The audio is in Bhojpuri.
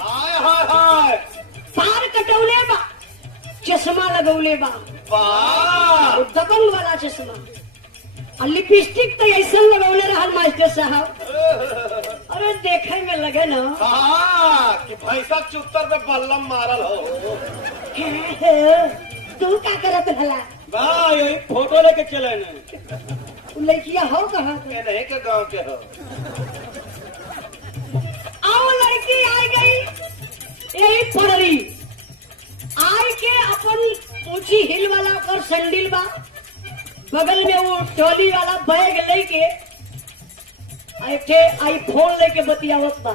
हाय हाय हाय पार कटौले बा, चश्मा लगौले बा, वाह दबंग वाला चश्मा, और लिपस्टिक तो ऐसा लगौले रहल मास्टर साहब। अरे देखे में लगे ना हाँ कि भैंसा चुत्तर पे बल्लम मारल हो। तू का करत भला? वाह यही फोटो लेके चले ने। लड़किया हो कहाँ के? ये नहीं के गांव के हो। आओ लड़की आ गई, यही पड़री आई के अपन ऊंची हिल वाला और सैंडल बा, बगल में वो ट्रॉली वाला बैग लेके आईफोन लेके बतियावत बा।